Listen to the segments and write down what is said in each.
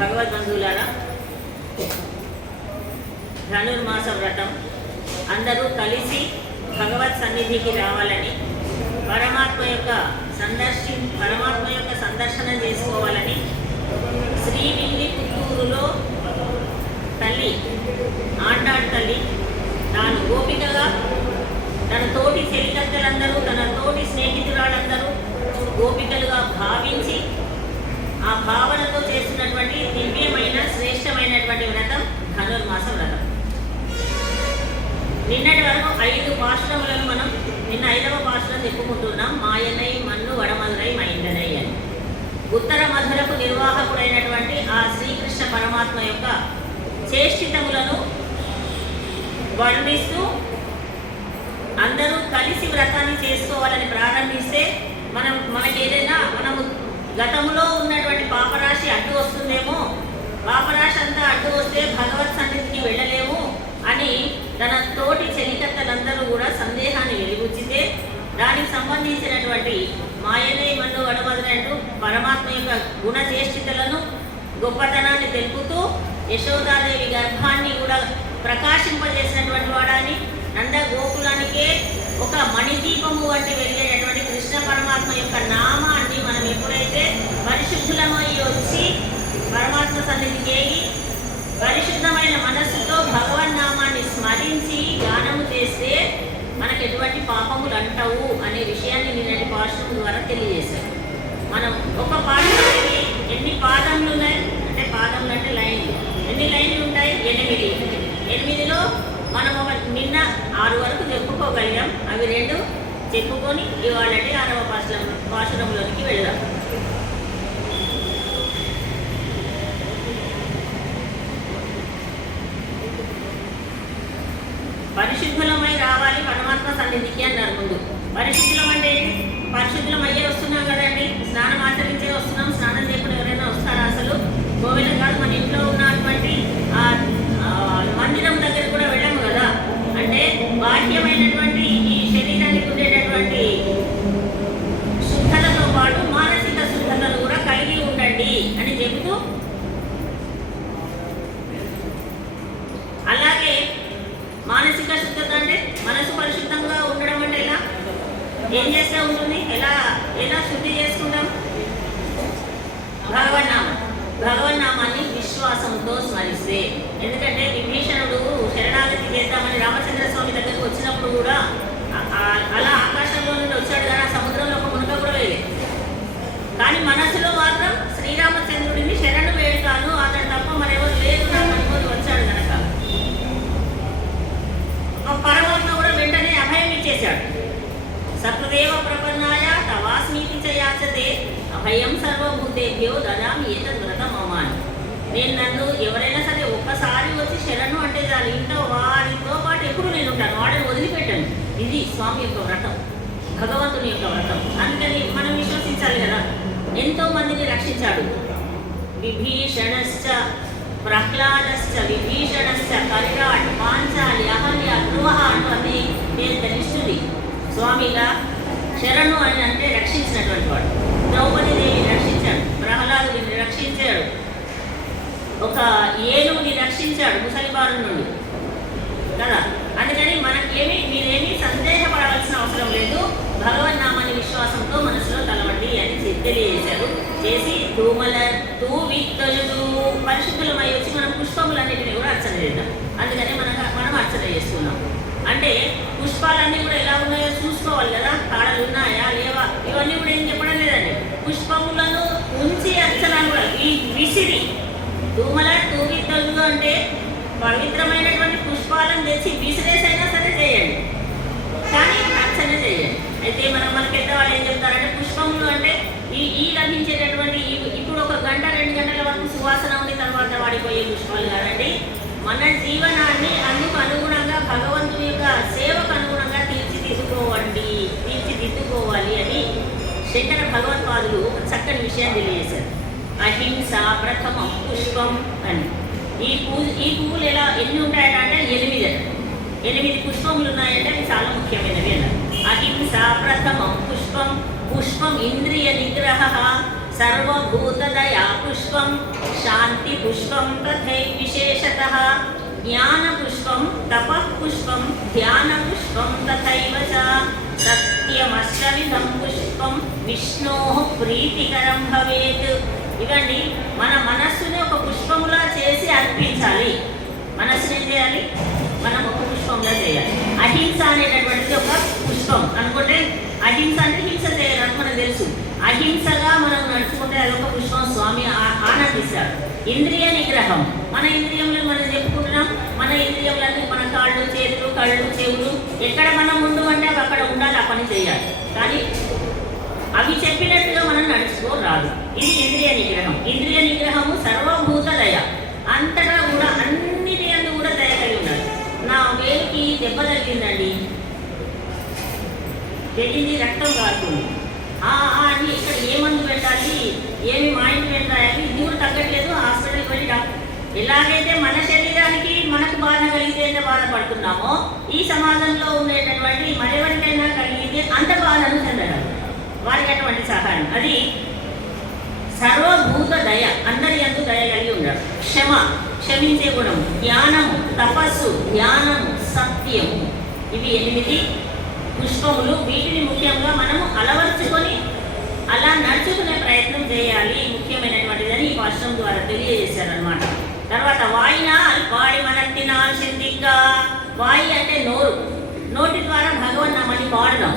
భగవద్బంధువులారా, ధనుర్మాస వ్రతం అందరూ కలిసి భగవత్ సన్నిధికి రావాలని, పరమాత్మ యొక్క సందర్శన చేసుకోవాలని శ్రీవిల్లిపుత్తూరులో తల్లి ఆండాళ్ తల్లి తాను గోపికగా తన తోటి చెలికత్తెలందరూ, తన తోటి స్నేహితురాళ్ళందరూ గోపికలుగా భావించి ఆ భావనతో చేస్తున్నటువంటి దివ్యమైన శ్రేష్టమైనటువంటి వ్రతం ధనుర్మాస వ్రతం. నిన్నటి వరకు 5 పాశురములను మనం నిన్న 5వ పాశురం చెప్పుకుంటున్నాం. మాయనై మన్ను వడమధురై మైందనై అని. ఉత్తర మధురకు నిర్వాహకుడైనటువంటి ఆ శ్రీకృష్ణ పరమాత్మ యొక్క చేష్టితములను వర్ణిస్తూ అందరూ కలిసి వ్రతాన్ని చేసుకోవాలని ప్రారంభిస్తే మనము గతంలో ఉన్నటువంటి పాపరాశి అడ్డు వస్తుందేమో, పాపరాశి అంతా అడ్డు వస్తే భగవత్ సన్నిధికి వెళ్ళలేము అని తన తోటి చెలికత్తలందరూ కూడా సందేహాన్ని వెలిబుచ్చితే దానికి సంబంధించినటువంటి మాయనై మన్ను వడమధురంటూ పరమాత్మ యొక్క గుణచేష్టితలను గొప్పతనాన్ని తెలుపుతూ యశోదాదేవి గర్భాన్ని కూడా ప్రకాశింపజేసినటువంటి వాడాన్ని, నంద గోకులానికే ఒక మణిదీపము వంటి వెలిగేటటువంటి కృష్ణ పరమాత్మ యొక్క నామాన్ని మనం ఎప్పుడైతే పరిశుద్ధులమై వచ్చి పరమాత్మ సన్నిధికి ఏగి పరిశుద్ధమైన మనస్సుతో భగవన్నామాన్ని స్మరించి గానము చేస్తే మనకు ఎటువంటి పాపములు అంటవు అనే విషయాన్ని నిన్నటి పాఠం ద్వారా తెలియజేశారు. మనం ఒక పాఠానికి ఎన్ని పాదములు ఉన్నాయి అంటే, పాదములు అంటే లైన్లు. ఎన్ని లైన్లు ఉంటాయి? 8. 8లో మనం నిన్న 6 వరకు చెప్పుకోగలిగాం. అవి 2 చెప్పుకొని ఇవాళటి 6వ పాశురంలోనికి వెళ్దాం. పరిశుద్ధులమై రావాలి పరమాత్మ సన్నిధికి అన్నారు. ముందు పరిశుద్ధులం అంటే పరిశుద్ధులం అయ్యే వస్తున్నాం కదండి, స్నానం ఆచరించే వస్తున్నాం. స్నానం చేయకుండా ఎవరైనా వస్తారా? అసలు కోవిలం కాదు, మన ఇంట్లో ఉన్నటువంటి మందిరం దగ్గర కూడా వెళ్ళాము కదా. అంటే బాహ్యమైనటువంటి ఈ శరీరానికి ఉండేటటువంటి శుద్ధతతో పాటు మానసిక శుద్ధతను కూడా కలిగి ఉండండి అని చెబుతూ, అలాగే మానసిక శుద్ధత అంటే మనసు పరిశుద్ధంగా ఉండడం అంటే ఎలా, ఏం చేస్తే ఉంటుంది, ఎలా శుద్ధి చేసుకుంటాం? భగవన్నామాన్ని విశ్వాసంతో స్మరిస్తే. ఎందుకంటే విభీషణుడు శరణాగతి చేద్దామని రామచంద్ర స్వామి దగ్గరకు వచ్చినప్పుడు కూడా అలా ఆకాశంలో నుండి వచ్చాడు కానీ ఆ సముద్రంలో ఒక మునక కూడా వేయలేదు. కానీ మనసులో మాత్రం శ్రీరామచంద్రుడిని శరణు వేడుతాను, అతడు తప్ప మరెవరు లేదు నాకు అనుకొని వచ్చాడు కనుక పరమాత్మ కూడా వెంటనే అభయం ఇచ్చేశాడు. సకృదేవ ప్రపన్నాయ తవాస్మీతి చ యాచతే అభయం సర్వభూతేభ్యో దదామి ఏతద్వ్రతం మమాని. నన్ను ఎవరైనా సరే ఒక్కసారి వచ్చి శరణు అంటే చాలు, ఇంట్లో వారితో పాటు ఎప్పుడు నేను ఉంటాను, వాడిని వదిలిపెట్టాను. ఇది స్వామి యొక్క వ్రతం, భగవంతుని యొక్క వ్రతం. అందుకని మనం విశ్వసించాలి కదా. ఎంతో మందిని రక్షించాడు. విభీషణశ్చ ప్రహ్లాదశ్చ విభీషణశ్చ కర్రాట్ పాంచాలి అహల్య ధ్రువ అంటూ అన్ని నేను తెలుస్తుంది. స్వామిగా శరణు అని అంటే రక్షించినటువంటి వాడు. ద్రౌపదీదేవిని రక్షించాడు, ప్రహ్లాదుడిని రక్షించాడు, ఒక ఏనుగుని రక్షించాడు ముసలిబారు నుండి కదా. అందుకని మీరేమీ సందేహపడవలసిన అవసరం లేదు. భగవన్నామాన్ని విశ్వాసంతో మనసులో తలవండి అని తెలియజేశారు. చేసి పరిశుద్ధులమై వచ్చి మనం పుష్పములన్నిటినీ కూడా అర్చన చేద్దాం. అందుకని మనం అర్చన చేస్తున్నాం. అంటే పుష్పాలన్నీ కూడా ఎలా ఉన్నాయో చూసుకోవాలి కదా, కాడలు ఉన్నాయా లేవా, ఇవన్నీ కూడా ఏం చెప్పడం లేదండి. పుష్పములను ఉంచి అర్చన కూడా ఈ విసిరి తూవిత్తలు అంటే పవిత్రమైనటువంటి పుష్పాలను తెచ్చి విసిరేసైనా సరే చేయండి, కానీ అర్చన చేయండి. అయితే మన పెద్దవాళ్ళు ఏం చెప్తారంటే పుష్పములు అంటే ఈ లభించేటటువంటి ఇప్పుడు 1 గంట 2 గంటల వరకు సువాసన ఉంది, తర్వాత వాడిపోయే పుష్పాలు కాదండి. మన జీవనాన్ని అందుకు అనుగుణంగా భగవంతుని యొక్క సేవకు అనుగుణంగా తీర్చిదిద్దుకోవాలి అని శంకర భగవత్పాదులు చక్కని విషయాన్ని తెలియజేశారు. అహింస ప్రథమం పుష్పం అని. ఈ పువ్వులు ఎన్ని ఉంటాయట అంటే 8 పుష్పములు ఉన్నాయంటే అవి చాలా ముఖ్యమైనవి అన్నారు. అహింస ప్రథమం పుష్పం పుష్పం ఇంద్రియ నిగ్రహ సర్వభూతదయా పుష్పం శాంతి పుష్పం తథై విశేషతః జ్ఞాన పుష్పం తపః పుష్పం ధ్యాన పుష్పం తథైవ చ సత్యమష్టవిధం పుష్పం విష్ణోః ప్రీతికరం భవేత్. ఇవండి మన మనస్సుని ఒక పుష్పములా చేసి అర్పించాలి. మనస్సుని ఏం చేయాలి? మనం ఒక పుష్పంలా చేయాలి. అహింస అనేటటువంటిది ఒక పుష్పం అనుకుంటే, అహింస అంటే హింస చేయాలని మనకు తెలుసు. అహింసగా మనం నడుచుకుంటే అదొక పుష్పం. స్వామి ఆనందిస్తాడు. ఇంద్రియ నిగ్రహం, మన ఇంద్రియములను మనం చెప్పుకుంటున్నాం. మన ఇంద్రియములన్నీ మన కాళ్ళు చేతులు కళ్ళు చెవులు ఎక్కడ మనం ముందు అంటే అవి అక్కడ ఉండాలి, ఆ పని చేయాలి. కానీ అవి చెప్పినట్టుగా మనం నడుచుకోరాదు. ఇది ఇంద్రియ నిగ్రహం. ఇంద్రియ నిగ్రహము సర్వభూత దయ, అంతటా కూడా అన్నిటి అందు కూడా దయ కలిగి ఉండాలి. నా వేలికి దెబ్బ తగ్గిందండి, తెగింది, రక్తం కారుతుంది అని ఇక్కడ ఏ మందు పెట్టాలి, ఏమి ఆయింట్మెంట్ రాయాలి, ఇది కూడా తగ్గట్లేదు, హాస్పిటల్కి వెళ్ళి ఎలాగైతే మన శరీరానికి మనకు బాధ కలిగితే ఎంత బాధపడుతున్నామో ఈ సమాజంలో ఉండేటటువంటి మరెవరికైనా కలిగితే అంత బాధను చెందడం, వారికి అటువంటి సహాయం. అది సర్వభూత దయ, అందరి యందు దయ కలిగి ఉండడం. క్షమ, క్షమించే గుణం. జ్ఞానము, తపస్సు, ధ్యానము, సత్యము. ఇవి 8 పుష్పములు. వీటిని ముఖ్యంగా మనము అలవర్చుకొని అలా నడుచుకునే ప్రయత్నం చేయాలి. ముఖ్యమైనటువంటిదని ఈ పాఠం ద్వారా తెలియజేశారనమాట. తర్వాత వాయినాల్ వాడి మనత్తినాల్సిందిగా. వాయి అంటే నోరు. నోటి ద్వారా భగవన్నామని పాడదాం.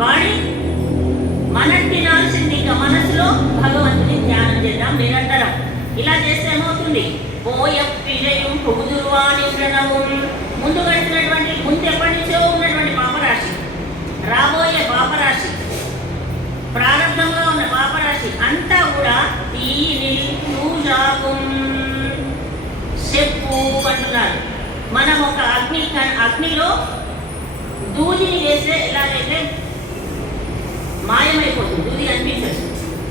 వాడి మనత్తినాల్సిందిగా, మనసులో భగవంతుని ధ్యానం చేద్దాం నిరంతరం. ఇలా చేస్తే ఏమవుతుంది? పోయ విజయం పొగుదురువాని ప్రణవు. ముందు గడిచినటువంటి, ముందు ఎప్పటి నుంచో ఉన్నటువంటి పాపరాశి, రాబోయే పాపరాశి, ప్రారంభంగా ఉన్న పాపరాశి అంతా కూడా ఈ పూజాకు చెప్పు అంటున్నారు. మనం ఒక అగ్నిలో దూదిని వేస్తే ఎలాగైతే మాయమైపోతుంది, దూది కనిపించదు,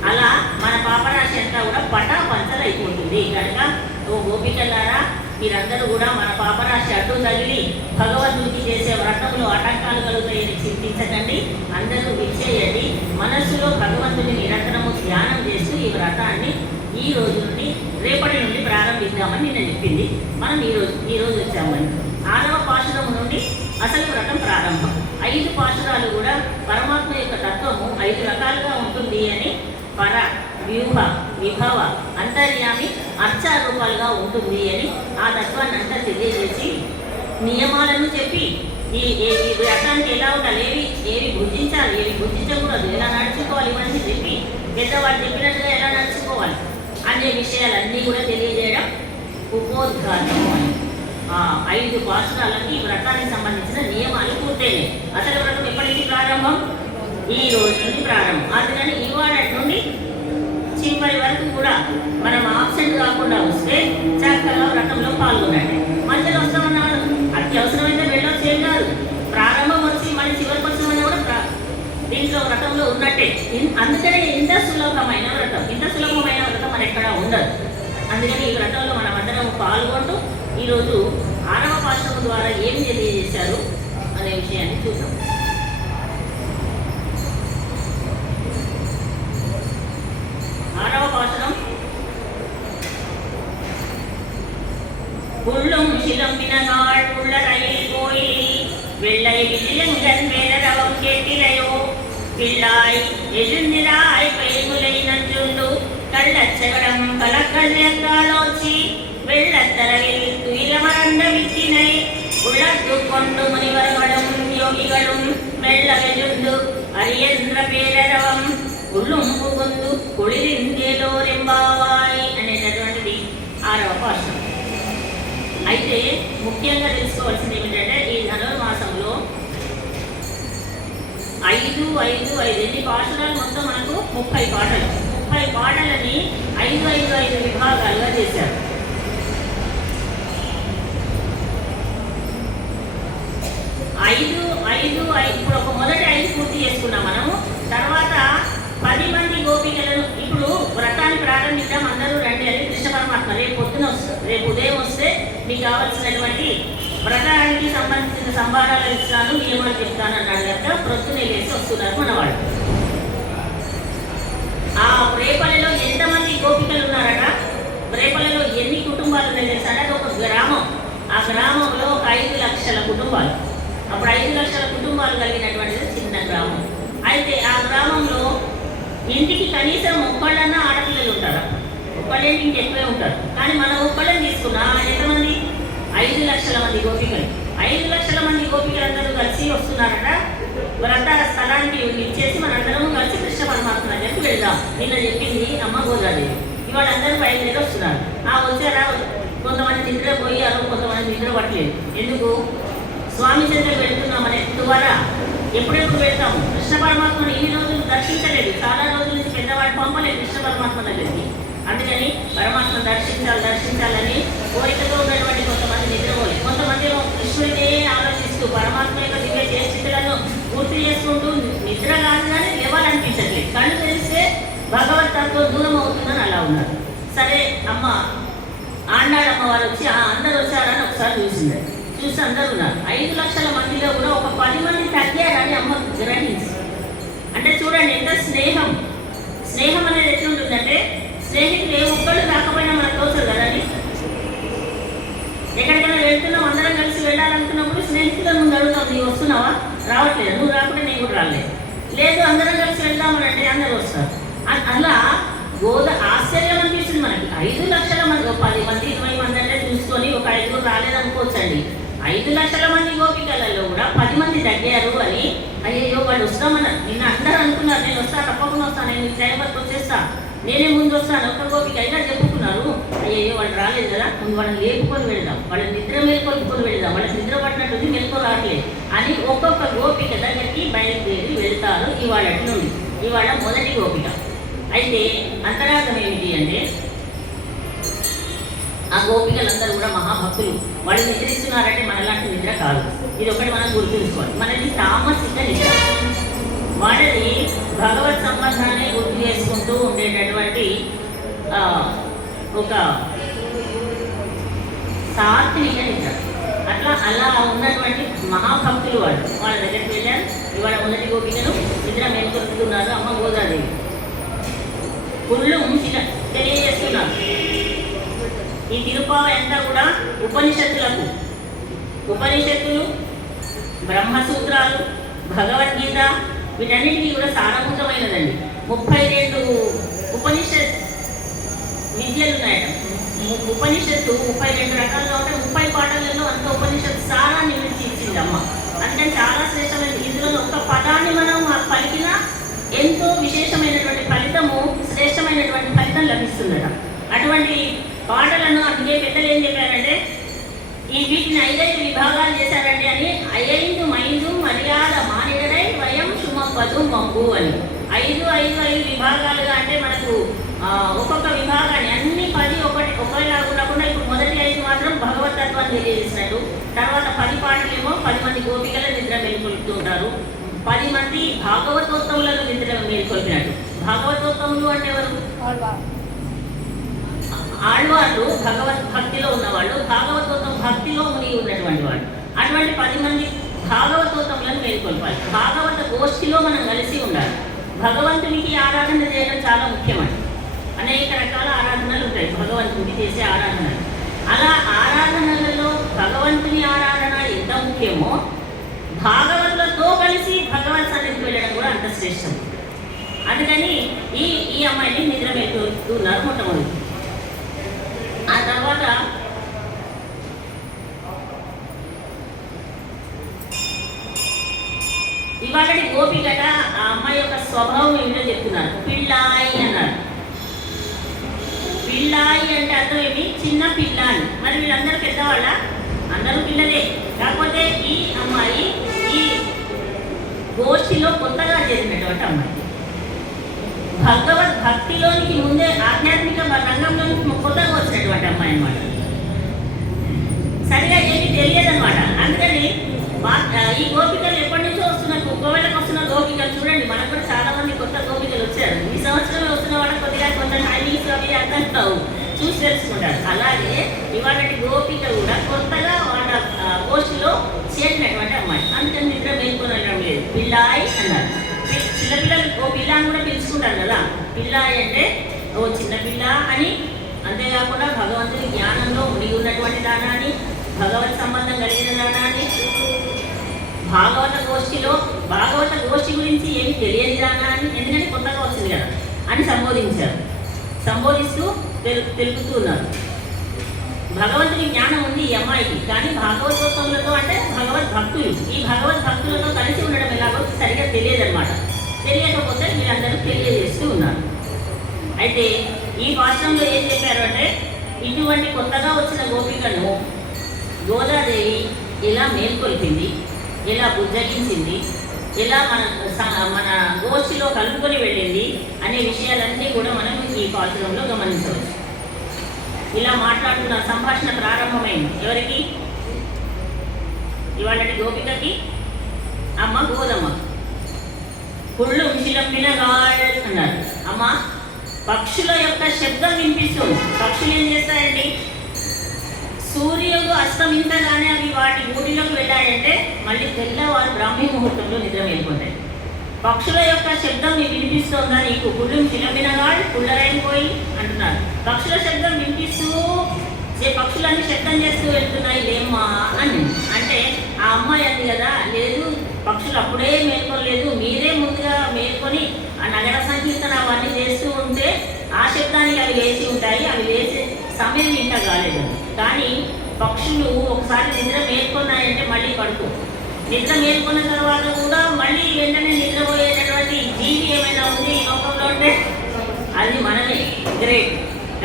అలా మన పాపరాశి అంతా కూడా పటా పంచలైపోతుంది. కనుక ఓ గోపికలారా, మీరందరూ కూడా మన పాపరాశి అడ్డు తగిలి భగవంతుడికి చేసే వ్రతములు ఆటంకాలు కలుగుతాయని చింతించకండి. అందరూ విచ్చేయండి. మనస్సులో భగవంతుని నిరంతరము ధ్యానం చేస్తూ ఈ వ్రతాన్ని ఈ రోజు నుండి, రేపటి నుండి ప్రారంభిద్దామని నేను చెప్పింది. మనం ఈరోజు వచ్చామని 6వ పాశురం నుండి అసలు వ్రతం ప్రారంభం. 5 పాశురాలు కూడా పరమాత్మ యొక్క తత్వము 5 రకాలుగా ఉంటుంది అని, పర, వ్యూహ, విభవ, అంతర్యామి, అర్చారూపాలుగా ఉంటుంది అని ఆ తత్వాన్ని అంతా తెలియజేసి నియమాలను చెప్పి ఈ వ్రతానికి ఎలా ఉండాలి, ఏవి భుజించాలి, ఏవి భుజించకూడదు, ఎలా నడుచుకోవాలి, ఇవన్నీ చెప్పి పెద్దవాళ్ళు చెప్పినట్టుగా ఎలా నడుచుకోవాలి అనే విషయాలన్నీ కూడా తెలియజేయడం ఉపోద్ఘాతం అని. 5 పాశురాలకి ఈ వ్రతానికి సంబంధించిన నియమాలు పూర్తయినాయి. అసలు వ్రతం ఎప్పటికీ ప్రారంభం? ఈ రోజు నుండి ప్రారంభం. అందుకని ఇవాళ నుండి చివరి వరకు కూడా మనం ఆబ్సెంట్ కాకుండా వస్తే చక్కగా వ్రతంలో పాల్గొనండి. మధ్యలో వస్తామన్నాడు, అత్యవసరమైతే వెళ్ళొచ్చు, ఏం కాదు. ప్రారంభం వచ్చి మళ్ళీ చివరికి వచ్చామన్నా కూడా దీంట్లో వ్రతంలో ఉన్నట్టే. అందుకనే ఇంత సులభమైన వ్రతం మన ఎక్కడా ఉండదు. అందుకని ఈ వ్రతంలో మనం అందరం పాల్గొంటూ ఈరోజు 6వ పాశురం ద్వారా ఏం తెలియజేశారు అనే విషయాన్ని చూద్దాం. 6వ పాశురం. புள்ளும் சிலம்பினால் உள்ள ரயில் கோயில் வெள்ளை விதிலங்கன் வேலரவம் கேட்டிலையோ பிள்ளாய் எழுந்திராய் பைமுலை நஞ்சுண்டு கள்ளச்சகடம் கலக்கண்ணாலோச்சி வெள்ளத்தரவில் துயிலமரண்ட வித்தினை உள்ளத்து கொண்டு முனிவர்களும் யோகிகளும் மெல்ல வெழுந்து அரியன்ற பேரரவம் ఉళ్ళుం పుగుందు కుళిరిందేలోరెంబావాయి అనేటటువంటిది 6వ పాశురం. అయితే ముఖ్యంగా తెలుసుకోవాల్సింది ఏమిటంటే ఈ ధనుర్మాసంలో 5 ఎన్ని పాశురాలు? మొత్తం మనకు 30 పాటలు. 30 పాటలని 5 విభాగాలుగా చేశారు. ఇప్పుడు ఒక మొదటి 5 పూర్తి చేసుకున్నాం మనము. తర్వాత 10 మంది గోపికలను ఇప్పుడు వ్రతాన్ని ప్రారంభిద్దాం, అందరూ రండి అని కృష్ణ పరమాత్మ రేపు ఉదయం వస్తే మీకు కావాల్సినటువంటి వ్రతానికి సంబంధించిన సంభారాలు ఇస్తాను, నియమాలు చెప్తాను అన్నాడు కదా. ప్రొద్దునే లేచి వస్తున్నారు మనవాళ్ళు. ఆ కుటుంబాలు ఉన్నాయి తెలుసా? అది ఒక గ్రామం. ఆ గ్రామంలో ఒక 5 లక్షల కుటుంబాలు. అప్పుడు 5 లక్షల కుటుంబాలు కలిగినటువంటిది చిన్న గ్రామం. అయితే ఆ గ్రామంలో ఇంటికి కనీసం ఒక్కళ్ళన్నా ఆడపిల్లలు ఉంటారు. ఒక్కళ్ళేంటి ఇంటి ఎక్కువే ఉంటారు. కానీ మనం ఒక్కళ్ళని తీసుకున్నా ఎంతమంది? 5 లక్షల మంది గోపికలు. 5 లక్షల మంది గోపికలందరూ కలిసి వస్తున్నారట. వారంతా స్థలానికి ఇచ్చేసి మనందరం కలిసి కృష్ణ పరమాత్మ దగ్గరికి వెళ్దాం. నిన్న చెప్పింది అమ్మ గోదాదేవి. ఇవాళ అందరూ బయలుదేరి వస్తున్నారు. వచ్చారా? కొంతమంది నిద్ర పోయారు, కొంతమంది నిద్ర పట్టలేదు. ఎందుకు? స్వామి చెంతకు వెళ్తున్నామనే ద్వారా ఎప్పుడెప్పుడు వెళ్తాము? కృష్ణ పరమాత్మను ఇన్ని రోజులు దర్శించలేదు. చాలా రోజుల నుంచి పెద్దవాళ్ళు పంపలేదు కృష్ణ పరమాత్మ దగ్గరికి. అందుకని పరమాత్మ దర్శించాలని కోరికతో ఉన్నటువంటి కొంతమంది నిద్రపోలేదు. కొంతమంది కృష్ణుడినే ఆలోచిస్తూ పరమాత్మ యొక్క దివ్య చేష్టలను పూర్తి చేసుకుంటూ నిద్ర కాదు కానీ లేవాలనిపించట్లేదు. కళ్ళు తెలిస్తే భగవద్గీతతో దూరం అవుతుందని అలా ఉన్నారు. సరే అమ్మ ఆండాడమ్మ వారు వచ్చి అందరు వచ్చారని ఒకసారి చూసింది. చూసి అందరూ ఉన్నారు. 5 లక్షల మందిలో కూడా ఒక 10 మంది తగ్గారని అమ్మ గ్రహించి. అంటే చూడండి ఎంత స్నేహం అనేది ఎట్లుంటుందంటే, స్నేహితులు ఏ ఒక్కళ్ళు రాకపోయినా మనకు తోచదు కదండి. ఎక్కడికైనా వెళ్తున్నాం, అందరం కలిసి వెళ్ళాలనుకున్నప్పుడు స్నేహితులను ముందు అడుగుతాం, నీవు వస్తున్నావా? రావట్లేదు. నువ్వు రాకుంటే నేను కూడా రాలేదు. లేదు అందరం కలిసి వెళ్దామని అంటే అందరూ వస్తారు. అలా ఆశ్చర్యం అనిపిస్తుంది మనకి. 5 లక్షల మంది, 10 మంది 20 మంది అంటే చూసుకొని ఒక 5 రాలేదనుకోవచ్చండి. 5 లక్షల మంది గోపికలలో కూడా 10 మంది తగ్గారు అని అయ్యో వాళ్ళు వస్తామన్నారు. నిన్న అందరూ అనుకున్నారు నేను వస్తాను, తప్పకుండా వస్తాను, నేను టైం వరకు వచ్చేస్తా, నేనే ముందు వస్తాను. ఒక్క గోపిక అయినా చెప్పుకున్నారు. అయ్యో వాళ్ళు రాలేదు కదా, ముందు వాళ్ళని లేపుకొని వెళ్దాం, వాళ్ళ నిద్ర మేల్కొల్పుకొని వెళ్దాం, వాళ్ళకి నిద్ర పట్టినట్టుంది మేల్కొని రావట్లేదు అని ఒక్కొక్క గోపిక దగ్గరికి బయలుదేరి వెళ్తారు. ఇవాళ నుండి ఇవాళ మొదటి గోపిక. అయితే అంతరార్థం ఏమిటి అంటే, ఆ గోపికలందరూ కూడా మహాభక్తులు. వాళ్ళు నిద్రిస్తున్నారంటే మనలాంటి నిద్ర కాదు. ఇది ఒకటి మనం గుర్తుంచుకోవాలి. మనది తామసిక నిద్ర. వాళ్ళది భగవత్ సంబంధాన్ని గుర్తు చేసుకుంటూ ఉండేటటువంటి ఒక సాత్విక నిద్ర. అలా ఉన్నటువంటి మహాభక్తులు వాళ్ళ దగ్గరికి వెళ్ళారు. ఇవాళ మొదటి గోపికను నిద్ర మేల్కొల్పుతున్నారు అమ్మ గోదాదేవి. పుళ్ళు తెలియజేస్తున్నారు. ఈ తిరుపావ అంతా కూడా ఉపనిషత్తులు, బ్రహ్మసూత్రాలు, భగవద్గీత వీటన్నిటికీ కూడా సారభూతమైనదండి. 32 ఉపనిషత్ విద్యలు ఉన్నాయట. ఉపనిషత్తు 32 రకాలుగా ఉంటే 30 పాటలలో అంత ఉపనిషత్తు సారాన్ని విడిచి ఇచ్చిందమ్మ. అంటే చాలా శ్రేష్టమైనది. ఇందులో ఒక్క పదాన్ని మనం పలికినా ఎంతో విశేషమైనటువంటి ఫలితము, శ్రేష్టమైనటువంటి ఫలితం లభిస్తుందట. అటువంటి పాటలను అందుకే పెద్దలు ఏం చెప్పారంటే, వీటిని 5 విభాగాలు చేశారండి అని. 5 మైందు మర్యాద మానిడరై వయం సుమపదు మగ్గు అని 5 విభాగాలుగా. అంటే మనకు ఒక్కొక్క విభాగాన్ని అన్ని 10 ఒకేలా ఉండకుండా ఇప్పుడు మొదటి 5 మాత్రం భగవతత్వాన్ని తెలియజేసినట్టు, తర్వాత 10 పాటలేమో 10 మంది గోపికల నిద్ర మేల్కొల్పుతుంటారు, 10 మంది భాగవతోత్తములను నిద్ర మేల్కొల్పినట్టు. భాగవతోత్తములు అంటే ఎవరు? ఆళ్వాళ్ళు భగవత్ భక్తిలో ఉన్నవాళ్ళు, భాగవతోత్తం భక్తిలో మునిగి ఉన్నటువంటి వాళ్ళు. అటువంటి 10 మంది భాగవతోత్తములను మేల్కొల్పాలి. భాగవత గోష్ఠిలో మనం కలిసి ఉండాలి. భగవంతునికి ఆరాధన చేయడం చాలా ముఖ్యమండి. అనేక రకాల ఆరాధనలు ఉంటాయి భగవంతునికి చేసే ఆరాధనలు. అలా ఆరాధనలలో భగవంతుని ఆరాధన ఎంత ముఖ్యమో, భాగవతులతో కలిసి భగవత్ సన్నిధికి వెళ్ళడం కూడా అంత శ్రేష్టం. అందుకని ఈ అమ్మాయిని నిద్ర మేల్కొల్పుతున్నారు మొట్టమొదటి. ఆ తర్వాత ఇవాళ గోపికట ఆ అమ్మాయి యొక్క స్వభావం ఏమిటో చెప్తున్నారు. పిల్లాయి అన్నారు. పిల్లాయి అంటే అర్థం ఏమి? చిన్న పిల్ల అని. మరి వీళ్ళందరూ పెద్దవాళ్ళ? అందరూ పిల్లలే. కాకపోతే ఈ అమ్మాయి ఈ గోష్ఠిలో కొత్తగా చేరినటువంటి అమ్మాయి. భగవద్ భక్తిలోనికి ముందే ఆధ్యాత్మిక రంగంలోనికి కొత్తగా వచ్చినటువంటి అమ్మాయి అన్నమాట. సరిగా ఏమి తెలియదన్నమాట. అందుకని ఈ గోపికలు ఎప్పటి నుంచో వస్తున్నారు. గోవేళకు వస్తున్న గోపికలు చూడండి, మనకు కూడా చాలా మంది కొత్త గోపికలు వచ్చారు. ఈ సంవత్సరమే వస్తున్న వాళ్ళకి కొద్దిగా కొంత టైమింగ్స్ అవి అర్థం కావు, చూసి తెలుసుకుంటారు. అలాగే ఇవాళ గోపిక కూడా కొత్తగా వాళ్ళ గోష్ఠిలో చేరినటువంటి అమ్మాయి. అందుకని నిద్ర మేల్కొని వెళ్ళడం లేదు. పిల్లాయి అన్నారు. చిన్నపిల్లలు ఓ పిల్ల అని కూడా పిలుచుకుంటారు కదా. పిల్లాయి అంటే ఓ చిన్నపిల్ల అని అంతేకాకుండా భగవంతుని జ్ఞానంలో మునిగి ఉన్నటువంటి దానాన్ని, భగవత్ సంబంధం కలిగిన దానాన్ని, భాగవత గోష్ఠి గురించి ఏమి తెలియని దానాన్ని, ఎందుకంటే కొత్తగా వచ్చింది కదా అని సంబోధించారు. సంబోధిస్తూ తెలుపుతూ ఉన్నారు. భగవంతుని జ్ఞానం ఉంది ఈ అమ్మాయికి, కానీ భాగవతోత్తములతో అంటే భగవద్భక్తులు, ఈ భగవద్భక్తులతో కలిసి ఉండడం ఎలాగో సరిగా తెలియదన్నమాట. తెలియకపోతే మీరందరూ తెలియజేస్తూ ఉన్నారు. అయితే ఈ భాషణంలో ఏం చెప్పారు అంటే, ఇటువంటి కొత్తగా వచ్చిన గోపికను గోదాదేవి ఇలా మేల్కొల్పింది, ఇలా బుజ్జగించింది, ఇలా మన గోష్ఠిలో కలుపుకొని వెళ్ళింది అనే విషయాలన్నీ కూడా మనం ఈ పాత్రంలో గమనించవచ్చు. ఇలా మాట్లాడుతున్న సంభాషణ ప్రారంభమైంది. ఎవరికి? ఇవాళటి గోపికకి అమ్మ గోదమ్మ. పుళ్ళు విశిలంపినగాళ్ అన్నారు. అమ్మ, పక్షుల యొక్క శబ్దం వినిపిస్తుంది. పక్షులు ఏం చేస్తాయండి? సూర్యుడు అస్తమించగానే అవి వాటి గూటిలోకి వెళ్ళాయంటే మళ్ళీ తెల్లవారు బ్రాహ్మీ ముహూర్తంలో నిద్ర వెళ్ళిపోతాయి. పక్షుల యొక్క శబ్దం వినిపిస్తోందా నీకు? పుళ్ళు విశిలంపినగాళ్ పుల్లరైపోయి అంటున్నారు. పక్షుల శబ్దం వినిపిస్తూ పక్షులన్నీ శబ్దం చేస్తూ వెళ్తున్నాయి లేమ్మా అని అంటే, ఆ అమ్మాయి అంది కదా, లేదు పక్షులు అప్పుడే మేల్కొనలేదు, మీరే ముందుగా మేల్కొని ఆ నగర సంకీర్తన అవన్నీ చేస్తూ ఉంటే ఆ శబ్దానికి అవి లేచి ఉంటాయి, అవి లేచే సమయం ఇంకా కాలేదు. కానీ పక్షులు ఒకసారి నిద్ర మేల్కొన్నాయంటే మళ్ళీ పడుకో. నిద్ర మేల్కొన్న తర్వాత కూడా మళ్ళీ వెంటనే నిద్రపోయేటటువంటి జీవి ఏమైనా ఉంది ఈ లోకంలో అంటే అది మనమే. గ్రేట్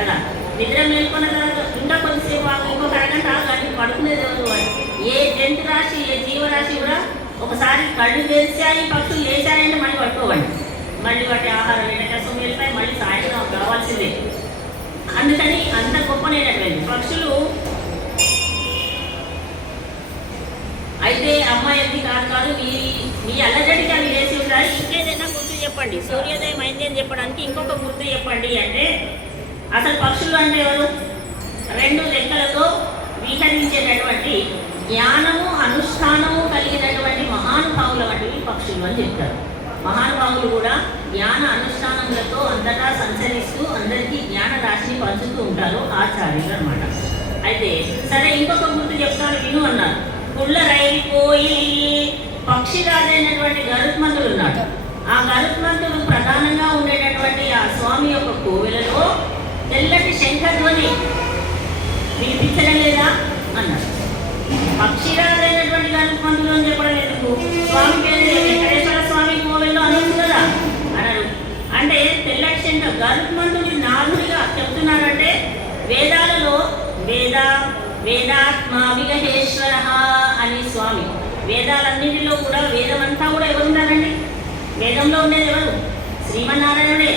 కదా. నిద్ర మేల్కొన్న తర్వాత ఇంకా కొద్దిసేపు ఇంకొక అరగంట కానీ పడుకునేది ఎవరు? ఏ జంతు రాశి, ఏ జీవరాశి కూడా ఒకసారి కళ్ళు తెరిచాయి పక్షులు లేచాయంటే మళ్ళీ పట్టుకోవండి. మళ్ళీ వాటి ఆహారం ఎండకసం వెళ్ళిపోయి మళ్ళీ సాయంత్రం కావాల్సిందే. అందుకని అంత గొప్పనైనటువంటి పక్షులు. అయితే అమ్మాయి అది కాదు, మీ అల్లజడికి అవి లేచి ఉంటాయి. ఇంకేదైనా గుర్తు చెప్పండి, సూర్యోదయం అయింది అని చెప్పడానికి ఇంకొక గుర్తు చెప్పండి అంటే, అసలు పక్షులు అంటే ఎవరు? రెండు రెక్కలతో విహరించేటటువంటి జ్ఞానము అనుష్ఠానము కలిగినటువంటి మహానుభావుల వంటివి పక్షులు అని చెప్తారు. మహానుభావులు కూడా జ్ఞాన అనుష్ఠానములతో అంతటా సంచరిస్తూ అందరికీ జ్ఞాన రాశిని పంచుతూ ఉంటారు ఆచార్యులు అనమాట. అయితే సరే ఇంకొక గుర్తు చెప్తాను విను అన్నారు. పుల్ల రైలిపోయి పక్షిరాజైనటువంటి గరుత్మంతుడు ఉన్నాడు. ఆ గరుత్మంతుడు ప్రధానంగా ఉండేటటువంటి ఆ స్వామి యొక్క కోవెలలో తెల్లటి శంఖధ్వని వినిపించడం లేదా అన్నారు. పక్షిరాజైనటువంటి గరుత్మంతుడు అని చెప్పడం ఎందుకు? స్వామి పేరు వెంకటేశ్వర స్వామి కోవెల్లో అనొచ్చు కదా అన్నారు. అంటే తెల్లటి శంఖ గరుత్మంతుడి నాథుడిగా చెప్తున్నారంటే వేదాలలో వేదాత్మ విగహేశ్వర అని స్వామి. వేదాలన్నింటిలో కూడా వేదమంతా కూడా ఎవరున్నారండి? వేదంలో ఉండేది ఎవరు? శ్రీమన్నారాయణుడే.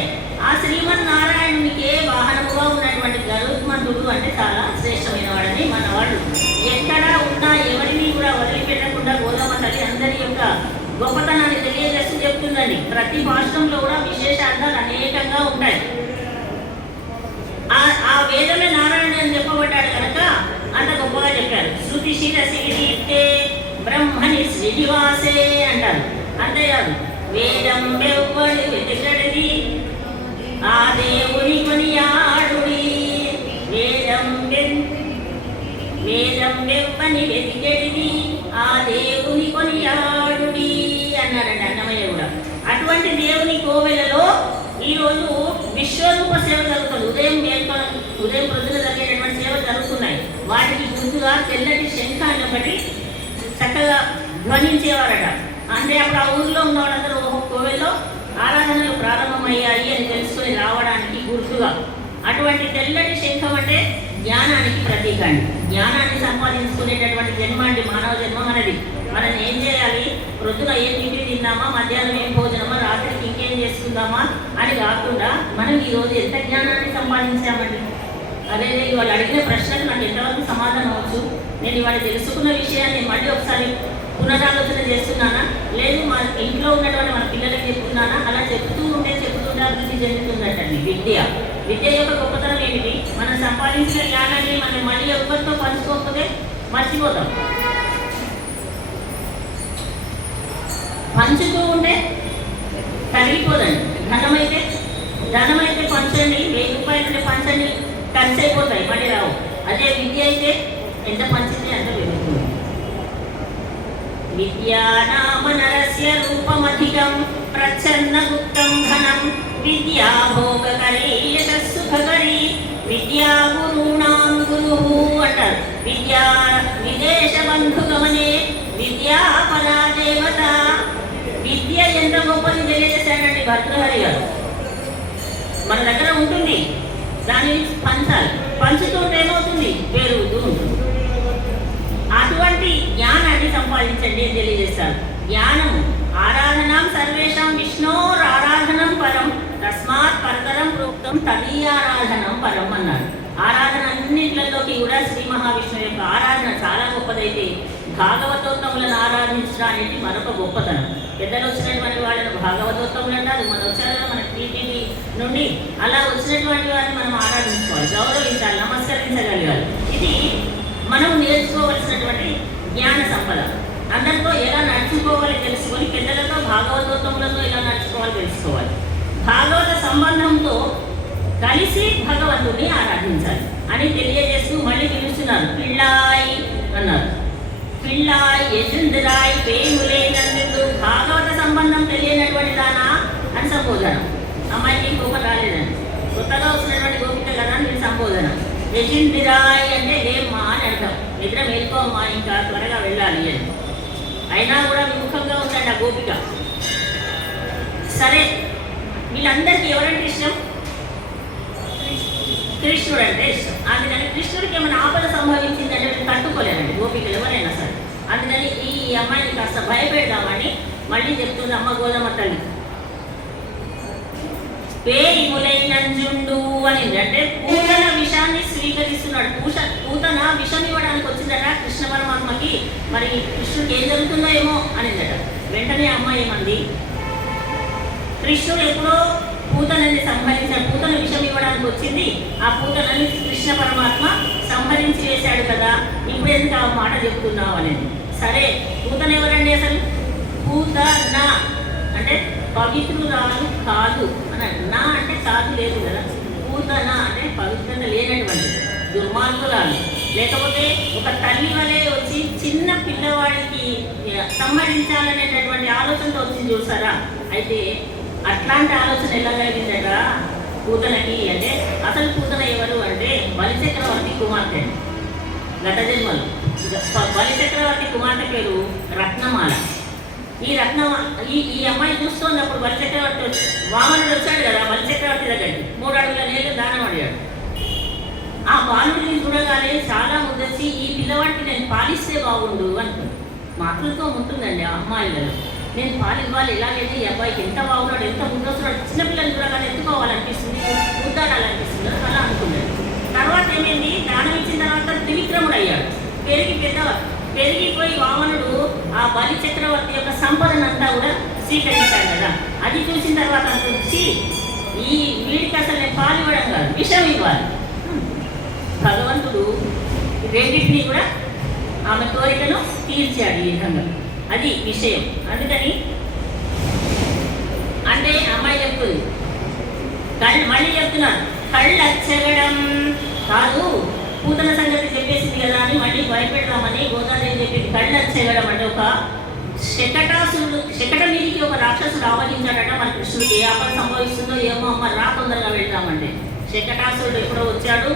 ఆ శ్రీమన్నారాయణునికే వాహనముగా ఉన్నటువంటి గరుత్మంతుడు అంటే చాలా శ్రేష్టమైన వాడని మన వాళ్ళు ఎక్కడా ఉన్నా ఎవరిని కూడా వదిలిపెట్టకుండా గోదామ తల్లి అందరి యొక్క గొప్పతనాన్ని తెలియజేస్తూ చెప్తుందండి. ప్రతి భాషలో కూడా విశేషార్థాలు అనేకంగా ఉంటాయి. ఆ వేదమే నారాయణ అని చెప్పబడ్డాడు కనుక అంత గొప్పగా చెప్పారు. శృతి శిరసిరితే బ్రహ్మని శ్రీనివాసే అంటారు. అంతేకాదు వేదం వెవ్వడి వెతికడిది ఆ దేవుని కొనియాడుడి, వేదం వెవ్వని వెతికెడిది ఆ దేవుని కొనియాడుడి అన్నారండి అన్నమయ్య కూడా. అటువంటి దేవుని కోవెలలో ఈరోజు విశ్వరూప సేవ జరుగుతుంది. ఉదయం ప్రొద్దున జరిగేటటువంటి సేవలు జరుగుతున్నాయి. వాటికి గుర్తుగా తెల్లటి శంఖ అని ఒకటి చక్కగా ధ్వనించేవారట. అంటే అప్పుడు ఆ ఊరిలో ఉన్న వాళ్ళందరూ కోవెల్లో ఆరాధనలు ప్రారంభమయ్యాయి అని తెలుసుకొని రావడానికి గుర్తుగా అటువంటి తెల్లటి శంఖం అంటే జ్ఞానానికి ప్రతీక అండి. జ్ఞానాన్ని సంపాదించుకునేటటువంటి జన్మ అండి మానవ జన్మ మనది. మనం ఏం చేయాలి? ప్రొద్దున ఏం తిండి తిందామా, మధ్యాహ్నం ఏం భోజనమా, రాత్రికి ఇంకేం చేసుకుందామా అని కాకుండా మనం ఈరోజు ఎంత జ్ఞానాన్ని సంపాదించామండి. అదే ఇవాళ అడిగిన ప్రశ్నకు నాకు ఎంతవరకు సమాధానం అవచ్చు? నేను ఇవాళ తెలుసుకున్న విషయాన్ని మళ్ళీ ఒకసారి పునరాలోచన చేస్తున్నానా, లేదు మా ఇంట్లో ఉన్నటువంటి మన పిల్లలకి చెప్తున్నానా? అలా చెప్తూ ఉంటే అభివృద్ధి చెందుతుందటండి విద్య యొక్క గొప్పతనం ఏమిటి? మనం సంపాదించిన జ్ఞానాన్ని మనం మళ్ళీ ఎవరితో పంచుకోకపోతే మర్చిపోతాం. పంచుతూ ఉంటే తరిగిపోదండి. ధనమైతే పంచండి, 1000 రూపాయలు పంచండి, ఖర్చు అయిపోతాయి, మళ్ళీ రావు. అదే విద్య అయితే ఎంత పంచితే అంత పెరుగుతుంది. విద్యానామ నరస్య రూపమధికం ప్రచ్ఛన్న గుప్తం ధనం విద్యా భోగకరీ యశస్సుఖకరీ విద్యా గురుణాం గురుః అంటారు. విద్యా విదేశ బంధుగమనే విద్యా పరా దేవత. విద్య ఎంత గొప్పది తెలియజేశాడండి భర్తృహరి గారు. మన దగ్గర ఉంటుంది, దాన్ని పంచాలి, పంచుతుంటే ఏమవుతుంది, పెరుగుతూ ఉంటుంది. అటువంటి జ్ఞానాన్ని సంపాదించండి అని తెలియజేస్తారు. జ్ఞానము ఆరాధనం సర్వేషాం విష్ణోర్ ఆరాధనం పరం తస్మాత్ పరతరం ప్రోక్తం తదీయారాధనం పరం అన్నారు. ఆరాధన అన్నింటిలోకి కూడా శ్రీ మహావిష్ణువు యొక్క ఆరాధన చాలా గొప్పదైతే భాగవతోత్తములను ఆరాధించడం అనేది మరొక గొప్పతనం. పెద్దలు వచ్చినటువంటి వాళ్ళని భాగవతోత్తములు అంటారు. మనం వచ్చారు మన టీటీవీ నుండి అలా వచ్చినటువంటి వారిని మనం ఆరాధించుకోవాలి, గౌరవించాలి, నమస్కరించగలగాలి. ఇది మనం నేర్చుకోవలసినటువంటి జ్ఞాన సంపద. అందరితో ఎలా నడుచుకోవాలి తెలుసుకొని పెద్దలతో భాగవతోత్తములతో ఎలా నడుచుకోవాలి తెలుసుకోవాలి. భాగవత సంబంధంతో కలిసి భగవంతుడిని ఆరాధించాలి అని తెలియజేస్తూ మళ్ళీ పిలుస్తున్నారు. పిళ్ళాయి అన్నారు. పిళ్ళాయి యజుందిరాయి పేములే నందుడు. భాగవత సంబంధం తెలియనటువంటి దానా అని సంబోధన. అమ్మాయికి కోపం రాలేదండి, కొత్తగా వచ్చినటువంటి గోపిక కదా అని సంబోధన. యజుందిరాయి అంటే లేమ్మా అని అర్థం, నిద్ర మేల్కోమ్మా, ఇంకా త్వరగా వెళ్ళాలి అని. అయినా కూడా విముఖంగా ఉందండి ఆ గోపిక. సరే, వీళ్ళందరికీ ఎవరంటే ఇష్టం? కృష్ణుడు అంటే ఇష్టం. అందుకని కృష్ణుడికి ఏమైనా ఆపద సంభవించిందంటే తట్టుకోలేరండి గోపికలు ఎవరైనా సరే. అందుకని ఈ అమ్మాయిని కాస్త భయపెడదామని మళ్ళీ చెప్తుంది అమ్మ గోదమ్మ తల్లి. పేయిములైనంజుండు అని అంటే పూతన విషాన్ని స్వీకరిస్తున్నాడు. పూతన విషం ఇవ్వడానికి వచ్చిందట కృష్ణ పరమాత్మకి. మరి కృష్ణుడికి ఏం జరుగుతుందో ఏమో అనిందట. వెంటనే అమ్మ ఏమంది, కృష్ణుడు ఎప్పుడో పూతనని సంహరించాడు, పూతన విషం ఇవ్వడానికి వచ్చింది, ఆ పూతనని కృష్ణ పరమాత్మ సంహరించి వేశాడు కదా, ఇప్పుడు ఎందుకు ఆ మాట చెప్తున్నావు అనేది. సరే, పూతన ఎవరండి అసలు? పూతన అంటే పవిత్రురాలు కాదు అని, నా అంటే కాదు లేదు కదా. పూతన అంటే పవిత్రత లేనటువంటి దుర్మార్గురాలు, లేకపోతే ఒక తల్లి వలె వచ్చి చిన్న పిల్లవాడికి సంహరించాలనేటటువంటి ఆలోచనతో వచ్చింది చూసారా. అయితే అట్లాంటి ఆలోచన ఎలా కలిగిందట పూతనకి అంటే, అసలు పూతన ఎవరు అంటే బలిచక్రవర్తి కుమార్తె. గత జన్మలు బలిచక్రవర్తి కుమార్తె పేరు రత్నమాల. ఈ ఈ అమ్మాయి చూస్తోంది. అప్పుడు బలిచక్రవర్తి వామనుడు వచ్చాడు కదా బలిచక్రవర్తి దగ్గరికి, 3 అడుగుల నీళ్ళు దానం అడిగాడు. ఆ బాలుడిని చూడగానే చాలా ముద్దొచ్చి ఈ పిల్లవాడికి నేను పాలిస్తే బాగుండు అనుకుంది. మాతృత్వం ఉంటుందండి ఆ అమ్మాయిలలో. నేను పాలు ఇవ్వాలి, ఎలాగైతే ఈ అబ్బాయికి ఎంత బాగున్నాడు, ఎంత ముద్దొస్తున్నాడు, చిన్నపిల్లలు చూడగానే ఎత్తుకోవాలనిపిస్తుంది, ముద్దాడాలనిపిస్తుంది, అలా అనుకున్నాడు. తర్వాత ఏమైంది, దానం ఇచ్చిన తర్వాత త్రివిక్రముడు అయ్యాడు. పెరిగిపోయి వామనుడు ఆ బలి చక్రవర్తి యొక్క సంపదనంతా కూడా స్వీకరించాడు కదా. అది చూసిన తర్వాత వచ్చి ఈ వీడికి అసలు నేను పాలు ఇవ్వడం కాదు, విషం ఇవ్వాలి. భగవంతుడు రెండింటినీ కూడా ఆమె కోరికను తీర్చాడు ఈ విధంగా. అది విషయం. అందుకని అంటే అమ్మాయి చెప్తుంది, మళ్ళీ చెప్తున్నాను, కళ్ళచ్చగడం కాదు, పూతన సంగతి చెప్పేసింది కదా అని మళ్ళీ భయపెడదామని గోదాదేవి చెప్పింది. కళ్ళచ్చగడం అంటే ఒక శకట మీదికి ఒక రాక్షసుడు ఆవహించాడట. మన కృష్ణుడికి ఏ ఆపద సంభవిస్తుందో ఏమో, అమ్మ రా తొందరగా వెళ్దామంటే. శకటాసురుడు ఎప్పుడో వచ్చాడు,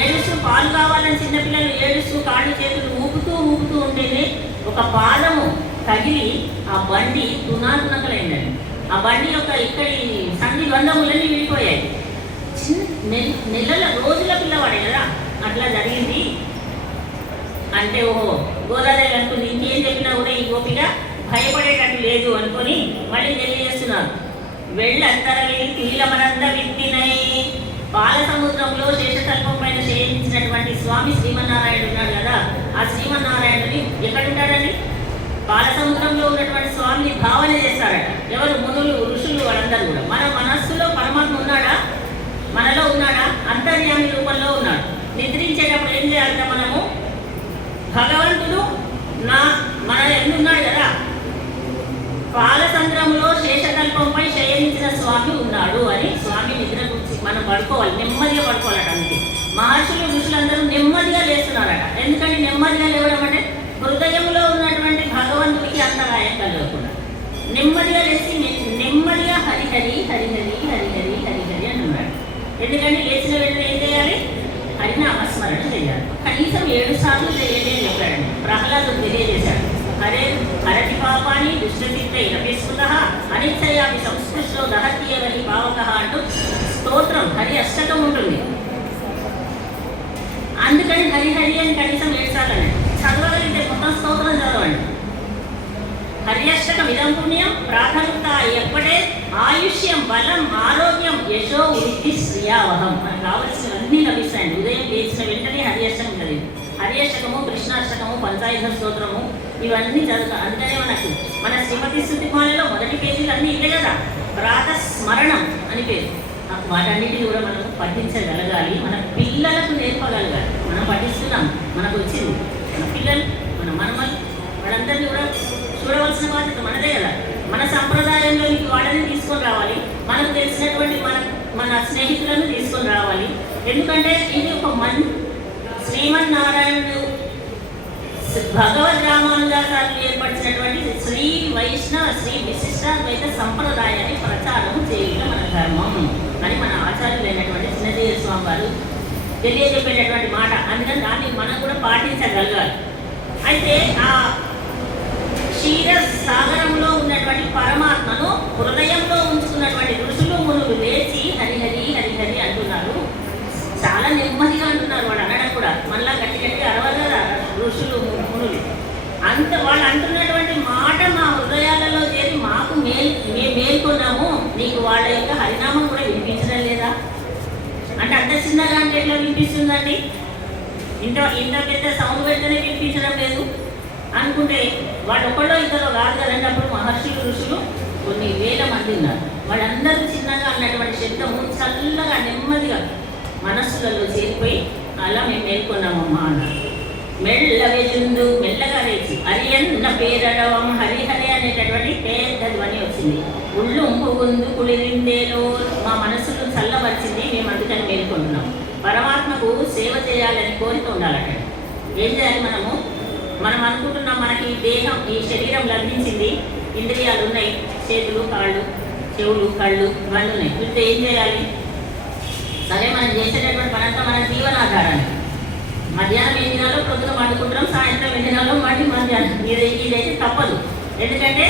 ఏడుస్తూ పాలు కావాలని చిన్నపిల్లలు ఏడుస్తూ కాళ్ళు చేతులు ఊపుతూ ఉంటేనే ఒక పాదము తగిలి ఆ బండి తునాతునకలైందండి. ఆ బండి యొక్క ఇక్కడి సంధి బంధములన్నీ విడిపోయాయి. నెలల రోజుల పిల్లవాడే కదా అట్లా జరిగింది. అంటే ఓహో గోదాదేవి అనుకుంది ఇంకేం చెప్పినా కూడా ఈ గోపిక భయపడేటట్టు లేదు అనుకొని మళ్ళీ తెలియజేస్తున్నారు. వెళ్ళంతరలి నీలమనంద విత్తినై. పాల సముద్రంలో శేషతల్పం పైన శయనించినటువంటి స్వామి శ్రీమన్నారాయణుడు ఉన్నాడు కదా, ఆ శ్రీమన్నారాయణుని ఎక్కడుంటాడండి? పాల సముద్రంలో ఉన్నటువంటి స్వామిని భావన చేస్తారట. ఎవరు? మునులు, ఋషులు, వాళ్ళందరూ కూడా. మన మనస్సులో పరమాత్మ ఉన్నాడా? మనలో ఉన్నాడా? అంతర్యామి రూపంలో ఉన్నాడు. నిద్రించేటప్పుడు ఏం చేయాలంటే మనము భగవంతుడు మన ఎందున్నాడు కదా, పాలసంద్రంలో శేషకల్పంపై శయనించిన స్వామి ఉన్నాడు అని స్వామి నిద్ర గురించి మనం పడుకోవాలి, నెమ్మదిగా పడుకోవాలట. అందుకే నెమ్మదిగా లేవడం అంటే హృదయంలో ఉన్నటువంటి భగవంతుడికి అంతరాయం కలగకుండా నెమ్మదిగా లేచి నెమ్మదిగా హరిహరి హరిహరి హరిహరి హరిహరి అంటున్నాడు. ఎందుకంటే లేచిన వెంటనే ఏం చేయాలి? హరినామస్మరణ చేయాలి. కనీసం 7 సార్లు చేయలేని చెప్పాడు. ప్రహ్లాదుడు తెలియజేశాడు. హరే హరతి పాపాన్ని దుష్టచిత్తే రపిస్ఫుత అనిచ్చయామి సంస్కృతిలో దహత్యేవని పావక అంటూ స్తోత్రం హరి అష్టకం ఉంటుంది. అందుకని హరిహరి అని కనీసం 7 సార్లు అని చదవగలిగితే మొత్తం స్తోత్రం చదవండి. హర్యష్టకం ఇదం పుణ్యం ప్రాథమిక ఎప్పుడే ఆయుష్యం బలం ఆరోగ్యం యశో వృద్ధి శ్రియావహం మనకు కావలసినవన్నీ లభిస్తాయండి. ఉదయం లేచిన వెంటనే హర్యష్టకం చదివి హర్యష్టకము కృష్ణాష్టకము పంచాయుధ స్తోత్రము ఇవన్నీ చదువుతాం. అందుకనే మన శ్రీమతి స్తుతిమాలలో మొదటి పేజీలు అన్నీ ఇవే కదా. ప్రాతస్మరణం అని పేరు. వాటన్నిటిని కూడా మనం పఠించగలగాలి. మన పిల్లలకు నేర్పగలగాలి. మనం పఠిస్తున్నాం, మనకు వచ్చింది. మన పిల్లలు మన మనమలు వాళ్ళందరినీ కూడా చూడవలసిన బాధ్యత మనదే కదా. మన సంప్రదాయంలోకి వాళ్ళని తీసుకొని రావాలి. మనకు తెలిసినటువంటి మన స్నేహితులను తీసుకొని రావాలి. ఎందుకంటే ఇది ఒక శ్రీమన్నారాయణుడు భగవద్ రామానుజాచార్యులు ఏర్పరిచినటువంటి శ్రీ వైష్ణవ శ్రీ విశిష్టాద్వైత సంప్రదాయాన్ని ప్రచారం చేయడం మన ధర్మం అని మన ఆచార్యులైనటువంటి చిన్నజీయ స్వామి వారు తెలియజెప్పేటటువంటి మాట. అందుకని దాన్ని మనం కూడా పాటించగలగాలి. అయితే ఆ క్షీర సాగరంలో ఉన్నటువంటి పరమాత్మను హృదయంలో ఉంచుకున్నటువంటి ఋషులు మునులు లేచి హరిహరి హరిహరి అంటున్నారు. చాలా నెమ్మదిగా అంటున్నారు. వాడు అనడం కూడా మళ్ళా గట్టి గట్టి అరవగా ఋషులు మునులు వాళ్ళు అంటున్నటువంటి మాట మా హృదయాలలో చేరి మాకు మేము మేల్కొన్నాము. నీకు వాళ్ళ యొక్క హరినామం కూడా వినిపించడం లేదా అంటే అంత చిన్నగా అంటే ఎట్లా వినిపిస్తుందండి? ఇంత పెద్ద సౌండ్ పెడితేనే వినిపించడం లేదు అనుకుంటే వాళ్ళు ఒకళ్ళో ఇద్దరు కాదు కదండి. అప్పుడు మహర్షులు ఋషులు కొన్ని వేల మంది ఉన్నారు. వాళ్ళందరూ చిన్నగా అన్నటువంటి శబ్దము చల్లగా నెమ్మదిగా మనస్సులలో చేరిపోయి అలా మేము మేల్కొన్నామమ్మా అన్నారు. మెల్లవెజుందు మెల్లగా లేచి హరియన్న పేరడవం హరిహరి అనేటటువంటి పెద్ద ధ్వని వచ్చింది. ఉళ్ళు ఉంపుగుందు కుళిరిందేలో మా మనస్సును చల్లబరిచింది. మేము అందుకని మేల్కొంటున్నాం. పరమాత్మకు సేవ చేయాలని కోరిక ఉండాలట. ఏం చేయాలి? మనం అనుకుంటున్నాం మనకి దేహం ఈ శరీరం లభించింది, ఇంద్రియాలు ఉన్నాయి, చేతులు కాళ్ళు చెవులు కళ్ళు ఇవన్నీ ఉన్నాయి. వీటితో ఏం చేయాలి? సరే మనం చేసేటటువంటి పనంతా మన జీవనాధారాన్ని మధ్యాహ్నం ఏం తినాలో పొద్దున వండుకుంటాం, సాయంత్రం ఏం తినాలో మళ్ళీ మధ్యాహ్నం. ఇదైతే తప్పదు. ఎందుకంటే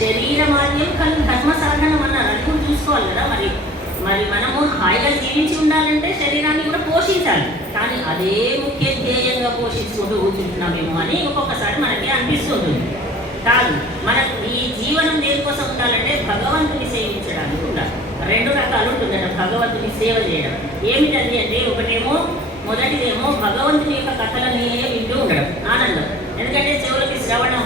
శరీరమాద్యం కలు ధర్మ సాధనం అన్నారు. అది కూడా చూసుకోవాలి కదా. మరి మనము హాయిగా జీవించి ఉండాలంటే శరీరాన్ని కూడా పోషించాలి. కానీ అదే ముఖ్య ధ్యేయంగా పోషించుకుంటూ కూర్చుంటున్నామేమో అని ఒక్కొక్కసారి మనకి అనిపిస్తుంటుంది. కాదు, మనకు ఈ జీవనం దేనికోసం ఉండాలంటే భగవంతుని సేవించడానికి ఉండాలి. 2 రకాలు ఉంటుందట భగవంతుని సేవ చేయడం. ఏమిటది అంటే మొదటిదేమో భగవంతుని యొక్క కథలనే వింటూ ఉండడం ఆనందం. ఎందుకంటే చెవులకి శ్రవణం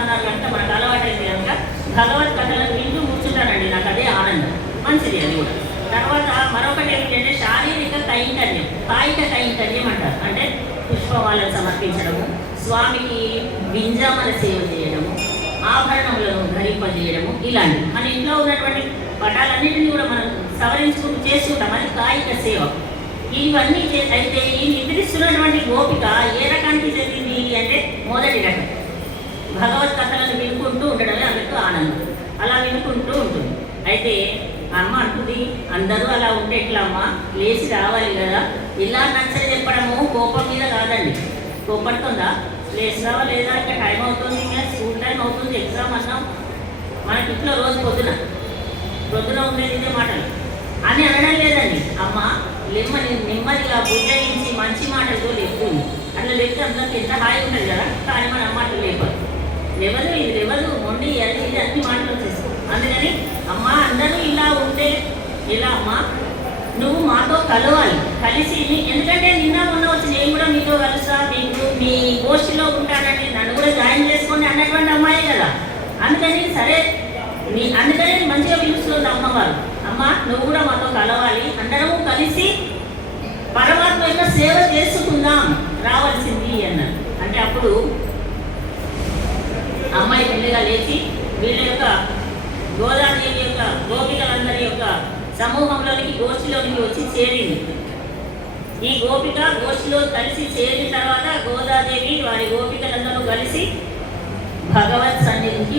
అన్నారు కనుక మనకు అలవాటైంది కనుక భగవత్ కథలను వింటూ కూర్చుంటానండి. నాకు అదే ఆనందం, మంచిది అది కూడా. తర్వాత మరొకటి ఏమిటంటే శారీరక కైంకర్యం, కాయిక కైంకర్యం అంటారు. అంటే పుష్పమాలను సమర్పించడము, స్వామికి వింజామల సేవ చేయడము, ఆభరణములను ధరింపజేయడము, ఇలాంటి మన ఇంట్లో ఉన్నటువంటి పటాలన్నింటినీ కూడా మనం సవరించుకుంటూ చేసుకుంటాం. అది కాయిక సేవ. ఇవన్నీ అయితే ఈ నిద్రిస్తున్నటువంటి గోపిక ఏ రకానికి చెందింది అంటే మొదటి రకం. భగవత్ కథలను వినుకుంటూ ఉండడమే ఆమెకు ఆనందం. అలా వినుకుంటూ ఉంటుంది. అయితే అమ్మ అంటుంది, అందరూ అలా ఉంటే ఎట్లా అమ్మ, లేచి రావాలి కదా. ఇలా నచ్చని చెప్పడము కోపం మీద కాదండి. కోపడుతుందా? లేచి రావా లేదా? ఇంకా టైం అవుతుంది, ఇంకా స్కూల్ టైం అవుతుంది, ఎగ్జామ్ అన్నాం. మనకి ఇంట్లో రోజు పొద్దున ఉండేది ఇదే మాటలు అని అనడం లేదండి. అమ్మ నెమ్మదిగా బుజ్జగించి మంచి మాటలతో లేపుతుంది. అట్లా లేపితే అందరికి ఎంత హాయి ఉంటుంది కదా. కానీ మన అమ్మ అట్లా ఇది లేవదు మొండి అది ఇది అన్ని మాటలు వచ్చేస్తాం. అందుకని అమ్మ అందరూ ఇలా ఉంటే ఇలా అమ్మ, నువ్వు మాతో కలవాలి, కలిసి ఎందుకంటే నిన్న మొన్న వచ్చి నేను కూడా మీతో కలుస్తా, మీ గోష్ఠిలో ఉంటానండి, నన్ను కూడా జాయిన్ చేసుకోండి అన్నటువంటి అమ్మాయే కదా. అందుకని సరే అందుకని మంచిగా పిలుస్తుంది అమ్మవారు. అమ్మ నువ్వు కూడా మాతో కలవాలి, అందరము కలిసి పరమాత్మ యొక్క సేవ చేసుకుందాం రావాల్సింది అన్నారు. అంటే అప్పుడు అమ్మాయి పెళ్లిగా లేచి వీళ్ళ యొక్క గోదాదేవి యొక్క గోపికలందరి యొక్క సమూహంలోనికి గోష్ఠిలోనికి వచ్చి చేరింది. ఈ గోపిక గోష్ఠిలో కలిసి చేరిన తర్వాత గోదాదేవి వారి గోపికలందరూ కలిసి భగవత్ సన్నిధికి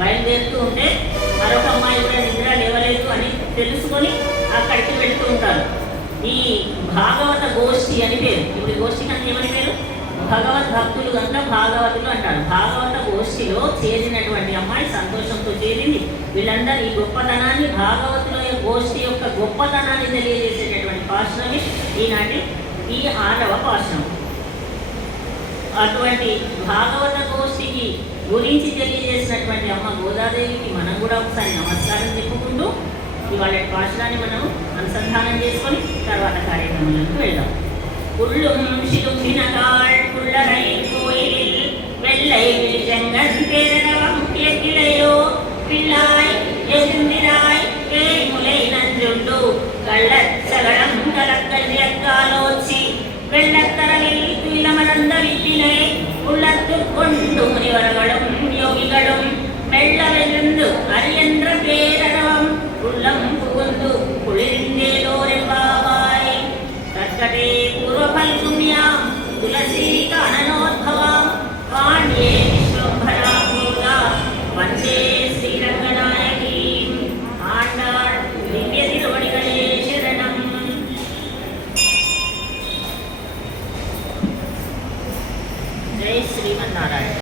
బయలుదేరుతూ ఉంటే మరొక అమ్మాయి కూడా నిద్ర లేవలేదు అని తెలుసుకొని అక్కడికి వెళుతూ ఉంటారు. ఈ భాగవత గోష్ఠి అని పేరు. ఇప్పుడు గోష్ఠి కనుక ఏమని పేరు? భగవద్ భక్తులు కనుక భాగవతులు అంటారు. భాగవత గోష్ఠిలో చేరినటువంటి అమ్మాయి సంతోషంతో చేరింది. వీళ్ళందరూ ఈ గొప్పతనాన్ని, భాగవతుల గోష్ఠి యొక్క గొప్పతనాన్ని తెలియజేసేటటువంటి పాశనమే ఈనాటి ఈ 6వ పాశనం. అటువంటి భాగవత గోష్ఠికి గురించి తెలియజేసినటువంటి అమ్మ గోదాదేవికి మనం కూడా ఒకసారి నమస్కారం చెప్పుకుంటూ ఇవాళ పాశనాన్ని మనం అనుసంధానం చేసుకొని తర్వాత కార్యక్రమాలకు వెళ్దాం. உள்ளும் சிலும்பினகாள் புள்ளரை கோயிலில் வெள்ளை விழிச்சங்கன் பேரவம் கேட்கிலையோ பிள்ளாய் எதிர்ந்திராய் வேமுலை நஞ்சுண்டு கள்ளச்சகடம் கலக்கல்வியக்காலோச்சி வெள்ளத்தரவில் துயிலமர்ந்த வித்தினை உள்ளத்துக்கொண்டு முனிவர்களும் யோகிகளும் மெல்லவெழுந்து அரியன்ற பேரவம் உள்ளம் புகுந்து குளிர்ந்தேலோரெம்பாவாய் तत्कटे पूर्वफल्गुन्यां तुलसीकाननोद्भवां वाण्ये विश्वम्भरां मूर्धा वन्दे श्रीरङ्गनायकीं आण्डाळ् दिव्यतिरुवडिगळे शरणम्. जय श्रीमन्नारायण.